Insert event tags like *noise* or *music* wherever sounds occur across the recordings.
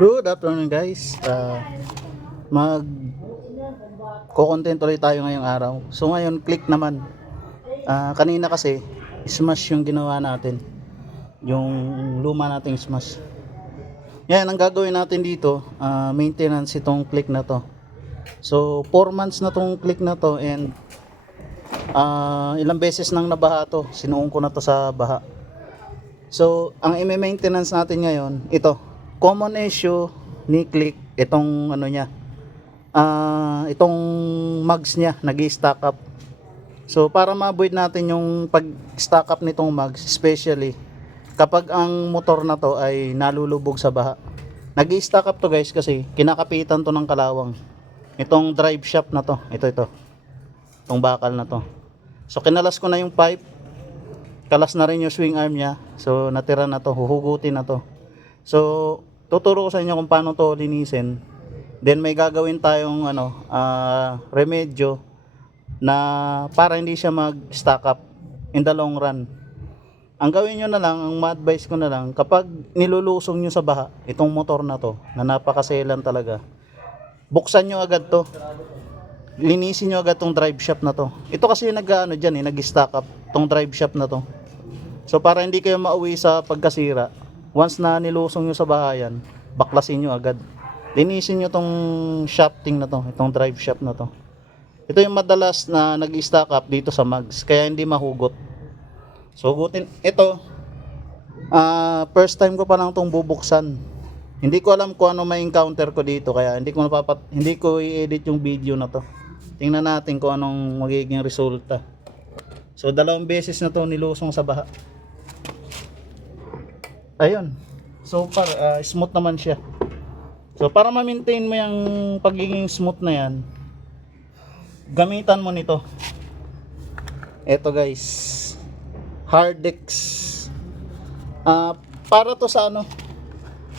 Good afternoon guys. Uh, mag ko-content ulit tayo ngayong araw. So ngayon click naman. Ah, kanina kasi smash yung ginawa natin. Yung luma nating smash. Yan ang gagawin natin dito, ah, maintenance itong click na to. So 4 months na tong click na to and ah, ilang beses nang nabaha to. Sinuong ko na to sa baha. So, ang i-maintenance natin ngayon, ito, common issue ni Click, itong ano niya, ah itong mugs niya, nag-stack up. So, para ma-avoid natin yung pag-stack up nitong mugs, especially kapag ang motor na to ay nalulubog sa baha. Nag-stack up to guys kasi kinakapitan to ng kalawang. Itong drive shaft na to, ito ito. Itong bakal na to. So, kinalas ko na yung pipe, kalas na rin yung swing arm niya. So, natira na to, huhugutin na to. So, tuturo ko sa inyo kung paano to linisin. Then may gagawin tayong ano, ah, remedyo na para hindi siya mag-stack up in the long run. Ang gawin nyo na lang, ang ma-advise ko na lang, kapag nilulusong nyo sa baha, itong motor na to, na napakaselan talaga, buksan nyo agad to. Linisin nyo agad tong drive shaft na to. Ito kasi yung nag, ano, dyan, eh, nag-stack up, tong drive shaft na to. So para hindi kayo mauwi sa pagkasira, once na nilusong nyo sa bahayan, baklasin nyo agad. Linisin nyo tong shafting na to, itong drive shaft na to. Ito yung madalas na nag-stack up dito sa mugs, kaya hindi mahugot. So hugutin, ito, ah first time ko pa lang tong bubuksan. Hindi ko alam kung ano may encounter ko dito, kaya hindi ko napapat, hindi ko i-edit yung video na to. Tingnan natin kung anong magiging resulta. So dalawang beses na to nilusong sa baha. Ayun. So far ah, smooth naman siya. So para ma-maintain mo yung pagiging smooth na yan, gamitan mo nito. Ito guys. Hardex. Ah, para to sa ano?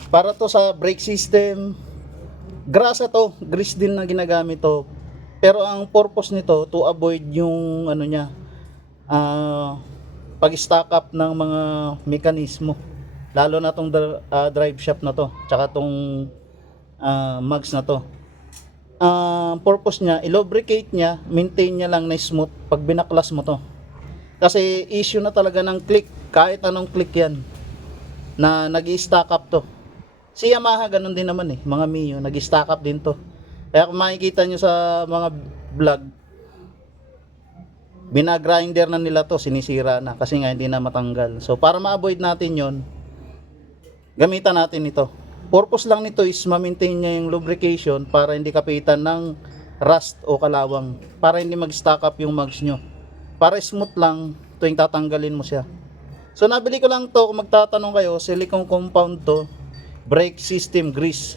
Para to sa brake system. Grasa to, grease din na ginagamit to. Pero ang purpose nito to avoid yung ano niya, ah pag-stack up ng mga mekanismo. Lalo na tong ah, drive shaft na to, tsaka tong ah, mugs na to. Ang purpose niya, i-lubricate niya, maintain niya lang na smooth pag binaklas mo to. Kasi issue na talaga ng click, kahit anong click yan, na nag stack up to. Si Yamaha ganun din naman eh, mga Mio, nag stack up din to. Kaya kung makikita nyo sa mga vlog, binagrinder na nila to, sinisira na kasi nga hindi na matanggal. So para ma-avoid natin yon gamitan natin ito. Purpose lang nito is ma-maintain niya yung lubrication para hindi kapitan ng rust o kalawang. Para hindi mag-stack up yung mugs nyo. Para smooth lang tuwing tatanggalin mo siya. So nabili ko lang to kung magtatanong kayo, silicone compound to, brake system grease.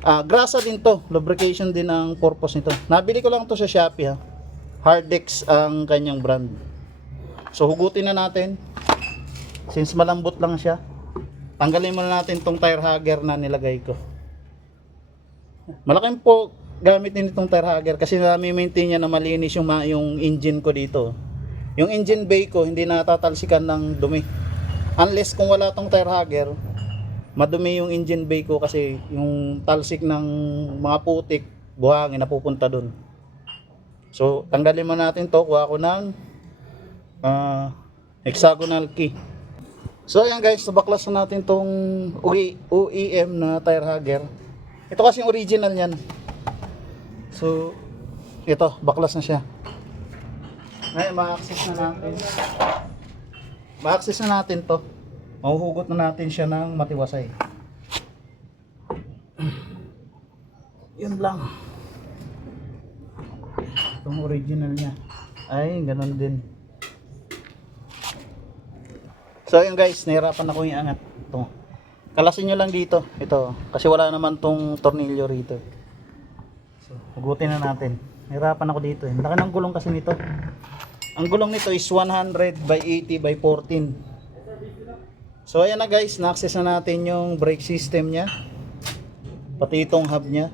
Ah, grasa din to, lubrication din ang purpose nito. Nabili ko lang to sa Shopee ha. Hardex ang kanyang brand. So hugutin na natin. Since malambot lang siya. Tanggalin muna natin tong tire hugger na nilagay ko. Malaking po gamit din itong tire hugger kasi nami-maintain niya na malinis yung, yung engine ko dito. Yung engine bay ko hindi natatalsikan ng dumi. Unless kung wala tong tire hugger, madumi yung engine bay ko kasi yung talsik ng mga putik, buhangin napupunta dun. So, tanggalin mo natin to. Kuha ko ng ah, hexagonal key. So, ayan guys, nabaklas na natin tong OEM na tire hugger. Ito kasi yung original niyan. So, ito, baklas na siya. Ngayon, ma-access na natin. Ma-access na natin to. Mahuhugot na natin siya ng matiwasay. *clears throat* Yun lang. Itong original niya. Ay, ganun din. So ayun guys, nahirapan ako yung angat. Ito. Kalasin nyo lang dito. Ito. Kasi wala naman tong tornilyo rito. So, hugutin na natin. Nahirapan ako dito. eh. Laki ng gulong kasi nito. Ang gulong nito is 100 by 80 by 14. So ayan na guys, na-access na natin yung brake system niya. Pati itong hub niya.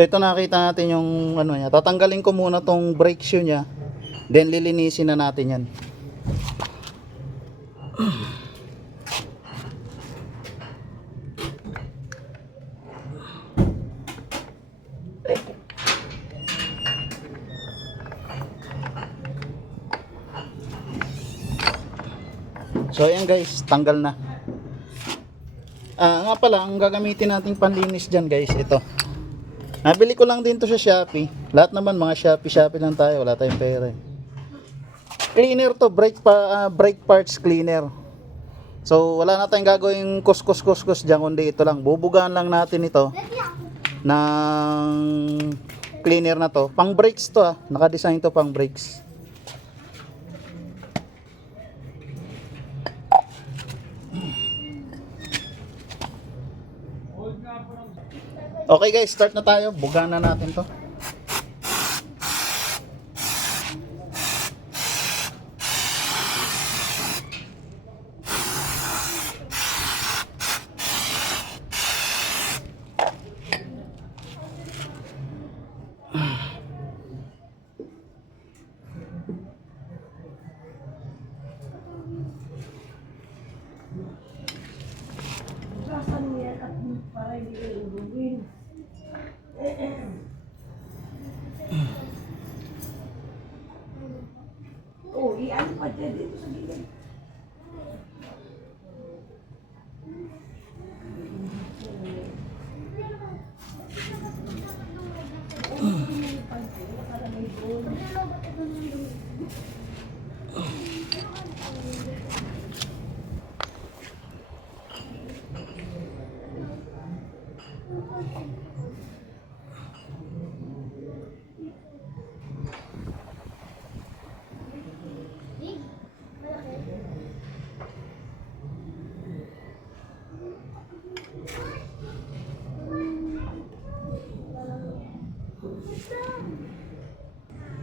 So ito nakita natin yung ano niya. Tatanggalin ko muna tong brake shoe niya. Then lilinisin na natin yan. So ayan guys, tanggal na. Ah, nga pala, ang gagamitin nating panlinis dyan guys, ito. Nabili ko lang din to sa Shopee. Lahat naman mga Shopee, Shopee lang tayo, wala tayong pera. eh. Cleaner to, brake pa, ah, brake parts cleaner. So wala na tayong gagawin kuskus kuskus dyan kundi ito lang. Bubugaan lang natin ito ng cleaner na to. Pang brakes to ah. Naka-design to pang brakes. Okay guys, start na tayo. Bugaan na natin to. Saan niya at para hindi iulugin. Oh, iyan pa dyan dito sa gilid.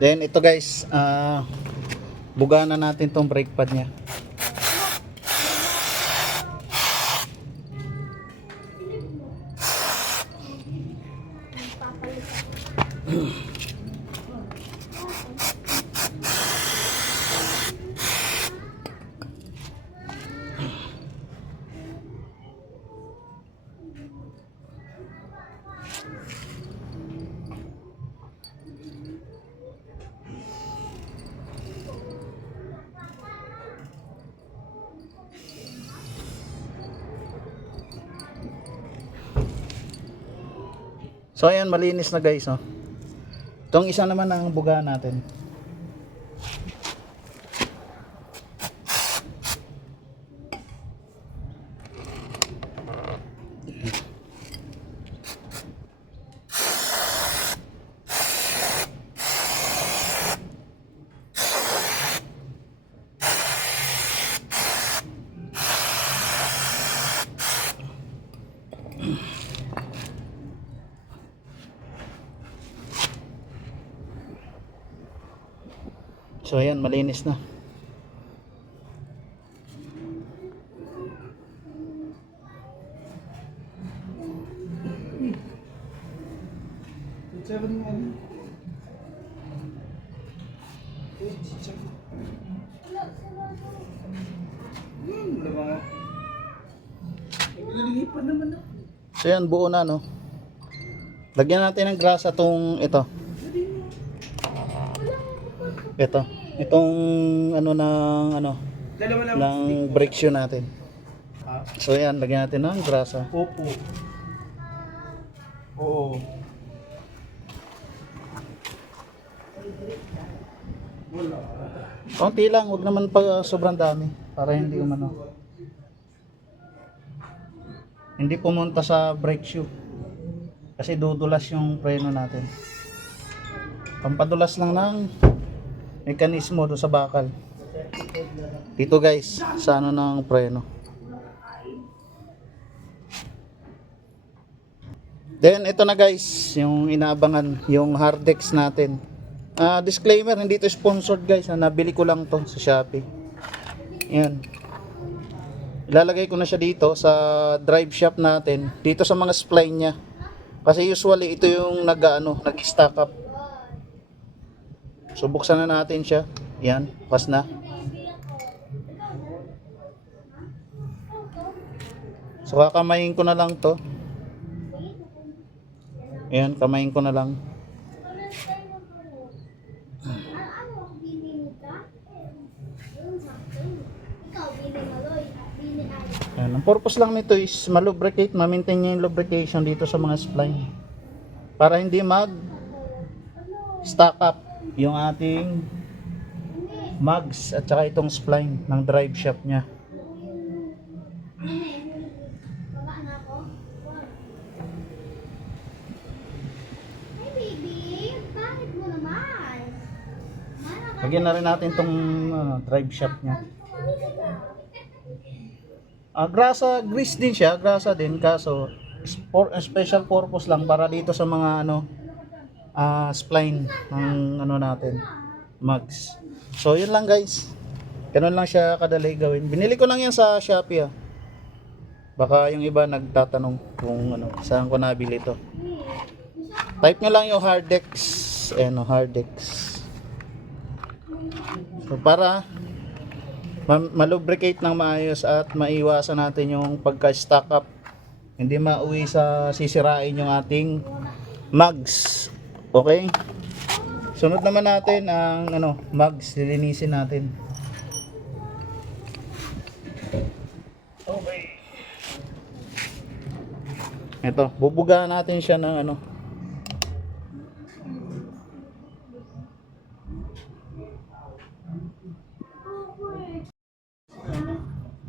Then ito guys, ah bugaan na natin tong brake pad niya. So ayan, malinis na guys, oh. Itong isa naman ang bugaan natin. So ayan, malinis na. So ayan, buo na no. Lagyan natin ng grasa tong ito. Ito. Itong ano ng ano Dalawa lang. ng brake shoe natin. Ha? So ayan, lagyan natin ng grasa. Opo. Oo. Wala. Konti lang, wag naman pa sobrang dami para hindi umano. Hindi pumunta sa brake shoe. Kasi dudulas yung preno natin. Pampadulas lang ng mekanismo do sa bakal. Dito guys, sa ano ng preno. Then ito na guys, yung inaabangan, yung Hardex natin. Ah, disclaimer, hindi to sponsored guys. Ah, nabili ko lang to sa Shopee. Yan. Ilalagay ko na siya dito sa drive shop natin. Dito sa mga spline niya. Kasi usually ito yung nag ano, nag-stack up. So buksan na natin siya. Yan, pas na. So kakamayin ko na lang to. Ayan, kamayin ko na lang. Ayan, ang purpose lang nito is malubricate, ma-maintain niya yung lubrication dito sa mga spline. Para hindi mag stack up yung ating mugs at saka itong spline ng drive shaft niya. Lagyan na rin natin itong ano, drive shaft niya. Ah, grasa, grease din siya, grasa din kaso for, special purpose lang para dito sa mga ano ah spline ng ano natin, mugs. So yun lang guys. Ganun lang siya kadali gawin. Binili ko lang yan sa Shopee ah. Baka yung iba nagtatanong kung ano, saan ko nabili to. Type nyo lang yung Hardex, ano, Hardex. So para ma- malubricate ng maayos at maiwasan natin yung pagka-stack up. Hindi mauwi sa sisirain yung ating mugs. Okay? Sunod naman natin ang ano, mugs, lilinisin natin. Okay. Ito, bubugahan natin siya ng ano,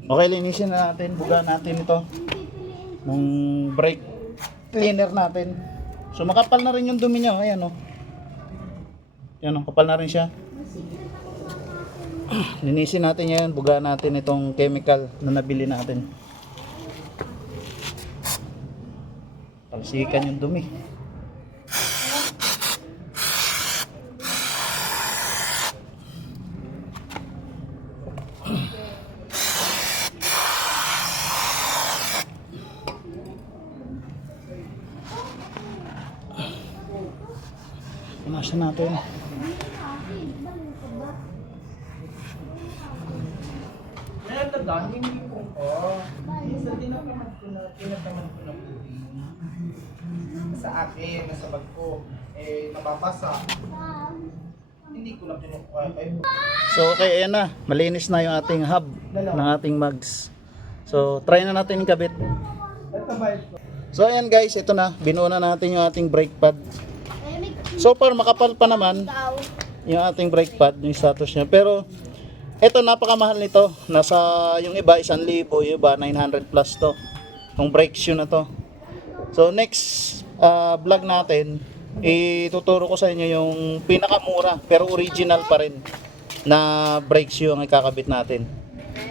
Okay, linisin na natin. Buga natin ito. Nung brake cleaner natin. So makapal na rin yung dumi niya. Ayan o. Yan o, kapal na rin siya. *clears throat* Linisin natin yan. Buga natin itong chemical na nabili natin. Palsikan yung dumi. Punasan natin. Tagaan, hindi ko ko. Minsan tinatamad ko na, tinatamad ko na po. Sa akin, nasa bag ko, eh, nababasa. Hindi ko na kinukuha kayo. So okay, ayan na. Malinis na yung ating hub ng ating mugs. So try na natin kabit. So ayan guys, ito na. Binuo na natin yung ating brake pad. So far makapal pa naman yung ating brake pad, yung status niya. Pero ito napakamahal nito. Nasa yung iba 1,000, yung iba 900 plus to. Yung brake shoe na to. So next uh, vlog natin, ituturo ko sa inyo yung pinakamura pero original pa rin na brake shoe ang ikakabit natin.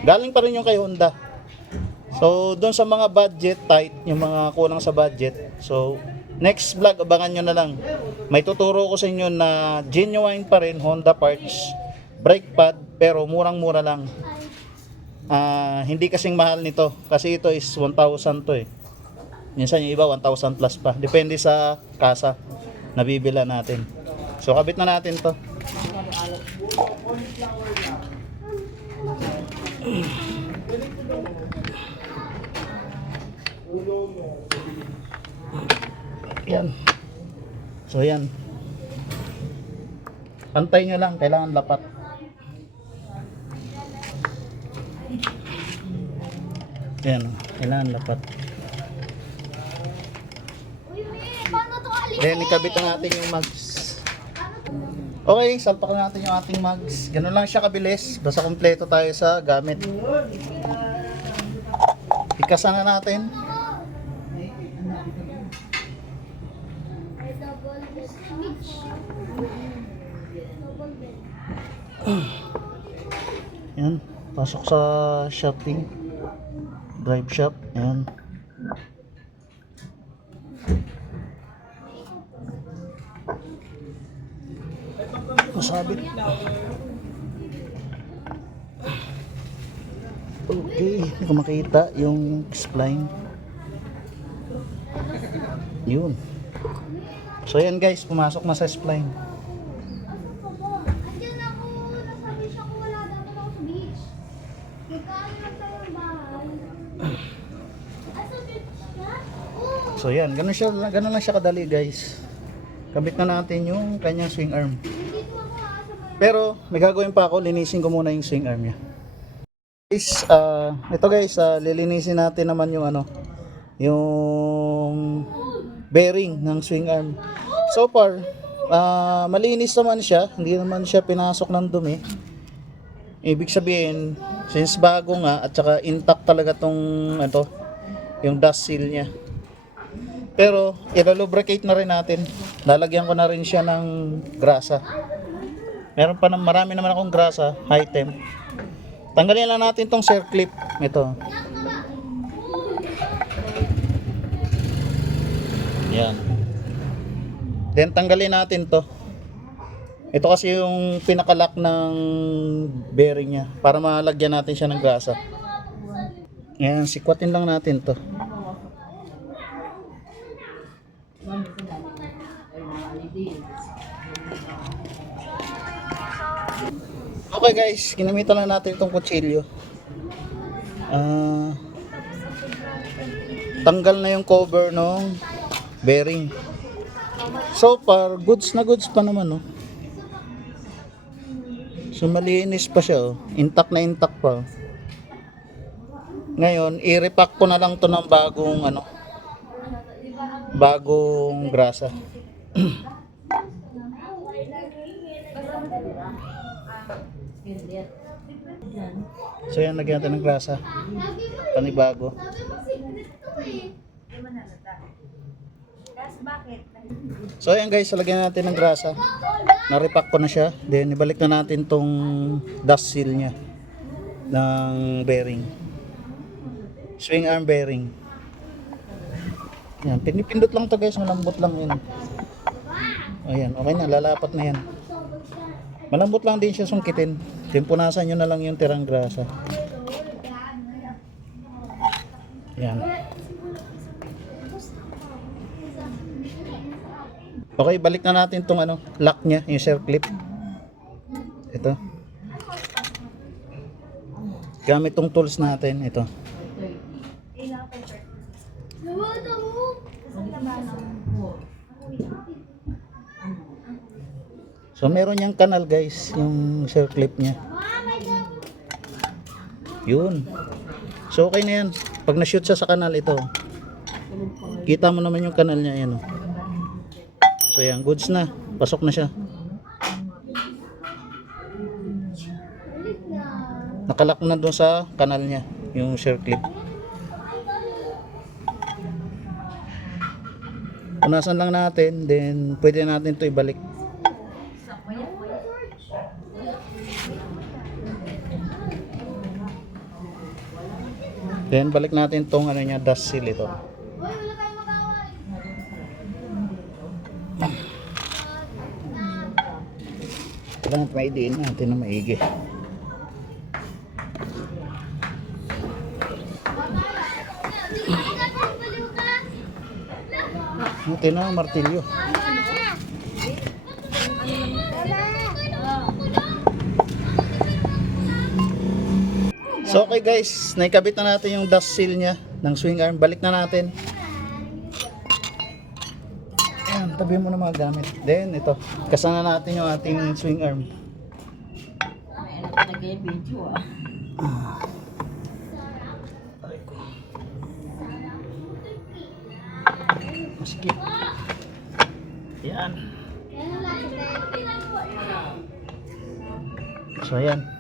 Galing pa rin yung kay Honda. So, doon sa mga budget tight, yung mga kulang sa budget. So, next vlog, abangan nyo na lang. May tuturo ko sa inyo na genuine pa rin Honda parts, brake pad, pero murang-mura lang. Ah, hindi kasing mahal nito kasi ito is 1,000 to eh. Minsan yung iba 1,000 plus pa. Depende sa kasa na bibila natin. So, kabit na natin to. Yan. So yan. Pantay nyo lang, kailangan lapat. Yan, kailangan lapat. Uy, uy, paano to alisin? Then, ikabit na natin yung mugs. Okay, salpak na natin yung ating mugs. Ganun lang siya kabilis. Basta kompleto tayo sa gamit. Ikasan na natin. Pasok sa shafting. Drive shaft. Yan. Masabit. Okay, hindi ko makita yung spline. Yun. So yan guys, pumasok na sa spline. Asan ka ba? Andiyan ako. Nasa beach ako. Wala dapat ako sa beach. Magkaan lang tayo ng bahay. Asa beach ka? Oo. So yan, ganun, siya, ganun lang siya kadali guys. Kabit na natin yung kanyang swing arm. Pero may gagawin pa ako, linisin ko muna yung swing arm niya. Guys, ah, ito guys, ah, lilinisin natin naman yung ano, yung bearing ng swing arm. So far, ah, malinis naman siya, hindi naman siya pinasok ng dumi. Ibig sabihin, since bago nga at saka intact talaga tong ito, yung dust seal niya. Pero ilo-lubricate na rin natin. Lalagyan ko na rin siya ng grasa. Meron pa ng marami naman akong grasa, high temp. Tanggalin lang natin tong circlip. Ito. Yan. Then tanggalin natin to. Ito kasi yung pinakalock ng bearing niya para malagyan natin siya ng grasa. Yan, sikwatin lang natin to. Okay guys, ginamitan lang natin itong kutsilyo. Ah, tanggal na yung cover ng bearing. So far, goods na goods pa naman, no? So, malinis pa siya, oh. Intact na intact pa. oh. Ngayon, i-repack ko na lang to ng bagong, ano, bagong grasa. *clears throat* So, yan, lagyan natin ng grasa. Panibago. So ayan guys, lagyan natin ng grasa. Na-repack ko na siya. Then ibalik na natin tong dust seal niya ng bearing. Swing arm bearing. Yan, pinipindot lang to guys, malambot lang yun. Ayan, okay na, lalapat na yan. Malambot lang din siya sungkitin. Timpunasan nyo na lang yung tirang grasa. Yan. Okay, balik na natin tong ano, lock niya, yung circlip. Ito. Gamit tong tools natin, ito. Nawala mo. So meron niyang kanal guys, yung niya. Ah, may double. Yun. So okay na yan. Pag na-shoot siya sa kanal ito. Kita mo naman yung kanal niya, yan oh. So yan, goods na. Pasok na siya. Nakalak na doon sa kanal niya, yung circlip. Punasan lang natin, then pwede natin to ibalik. Then balik natin tong ano niya, dust seal ito. Kailangan maidiin natin na maigi. Buti na martilyo. So okay guys, naikabit na natin yung dust seal niya ng swing arm. Balik na natin. Ayan, tabi mo na mga gamit. Then ito, kasana natin yung ating swing arm. Masikip. Yan. So ayan.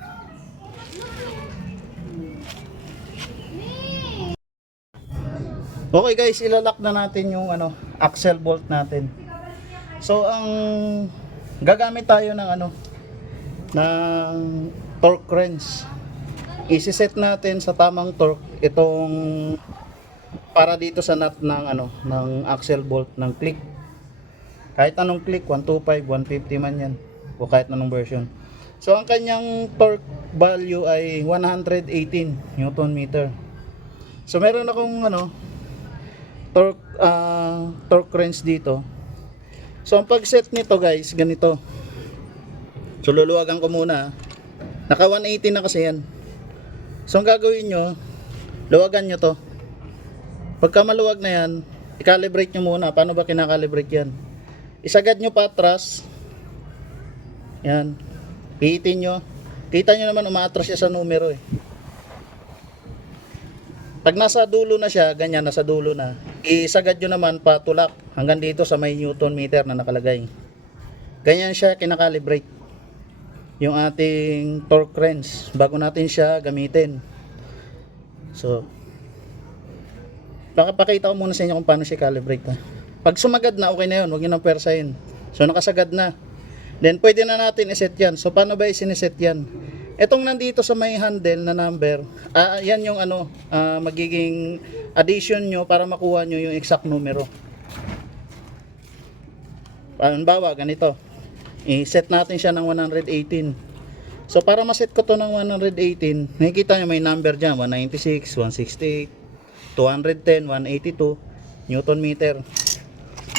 Okay guys, ilalak na natin yung ano, axle bolt natin. So ang gagamit tayo ng ano ng torque wrench. Isi-set natin sa tamang torque itong para dito sa nut ng ano ng axle bolt ng click. Kahit anong click, 125, 150 man yan. O kahit anong version. So ang kanyang torque value ay 118 Newton meter. So meron akong ano torque ah, torque wrench dito. So, ang pag-set nito guys, ganito. So, luluwagan ko muna. Naka 180 na kasi yan. So, ang gagawin nyo, luwagan nyo to. Pagka maluwag na yan, i-calibrate nyo muna. Paano ba kinakalibrate yan? Isagad nyo pa atras. Yan. Pihitin nyo. Kita nyo naman umaatras siya sa numero eh. Pag nasa dulo na siya, ganyan, nasa dulo na, isagad nyo naman patulak hanggang dito sa may newton meter na nakalagay. Ganyan siya kinakalibrate yung ating torque wrench bago natin siya gamitin. So, pakita ko muna sa inyo kung paano siya calibrate. Pag sumagad na, okay na yun. Huwag nyo nang persahin. So, nakasagad na. Then, pwede na natin iset yan. So, paano ba isiniset yan? Etong nandito sa may handle na number, ah, yan yung ano, ah, magiging addition nyo para makuha nyo yung exact numero. Halimbawa, ganito. I-set natin siya ng 118. So, para ma-set ko to ng 118, nakikita nyo may number dyan, 196, 168, 210, 182, Newton meter.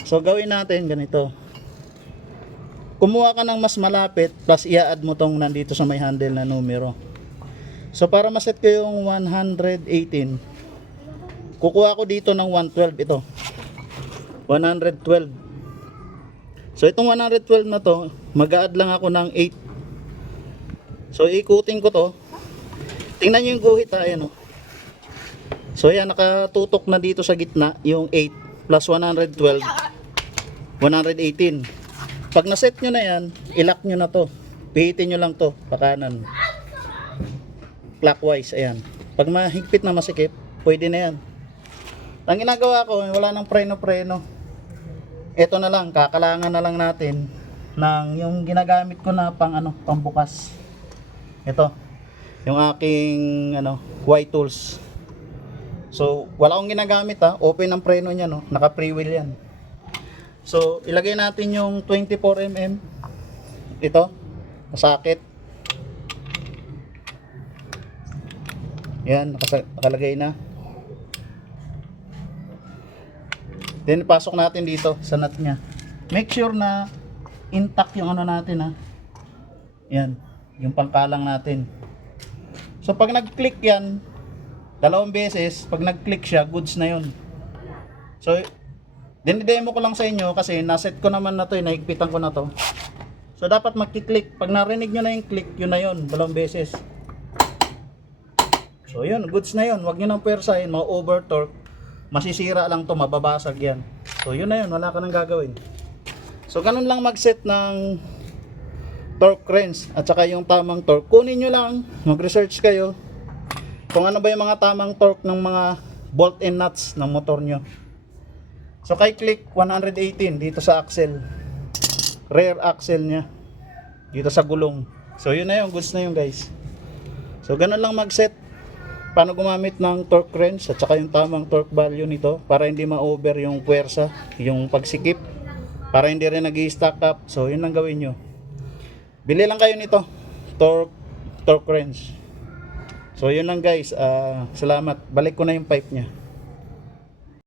So, gawin natin ganito. Kumuha ka ng mas malapit, plus i-add mo tong nandito sa may handle na numero. So, para ma-set ko yung 118, kukuha ko dito ng 112 ito. 112. So, itong 112 na to, mag-add lang ako ng 8. So, ikutin ko to. Tingnan nyo yung guhit ha, ayan o. So, yan, nakatutok na dito sa gitna, yung 8 plus 112, 118. Pag naset nyo na yan, ilock nyo na to. Pihitin nyo lang to, pakanan. Clockwise, ayan. Pag mahigpit na masikip, pwede na yan. Ang ginagawa ko, wala nang preno-preno. Ito na lang, kakalangan na lang natin ng yung ginagamit ko na pang ano, pambukas. Ito, yung aking ano, white tools. So, wala akong ginagamit ha. Open ang preno niya, no. Naka pre-wheel yan. So, ilagay natin yung 24mm. Ito, masakit. Yan, nakalagay na. Then, pasok natin dito sa nut niya. Make sure na intact yung ano natin ha. Yan, yung pangkalang natin. So, pag nag-click yan, dalawang beses, pag nag-click siya, goods na yun. So, dinidemo ko lang sa inyo kasi naset ko naman na to, eh, naigpitan ko na to. So, dapat magki-click. Pag narinig nyo na yung click, yun na yun, dalawang beses. So, yun, goods na yun. Huwag nyo nang persahin, mga over torque. Masisira lang to, mababasag yan. So, yun na yun, wala ka nang gagawin. So, ganun lang mag-set ng torque wrench at saka yung tamang torque. Kunin nyo lang, mag-research kayo kung ano ba yung mga tamang torque ng mga bolt and nuts ng motor nyo. So kay click 118 dito sa axle. Rear axle niya. Dito sa gulong. So yun na yun, goods na yun guys. So ganun lang mag-set. Paano gumamit ng torque wrench at saka yung tamang torque value nito para hindi ma-over yung puwersa, yung pagsikip. Para hindi rin nag-stack up. So yun lang gawin nyo. Bili lang kayo nito. Torque, torque wrench. So yun lang guys. Ah, salamat. Balik ko na yung pipe niya.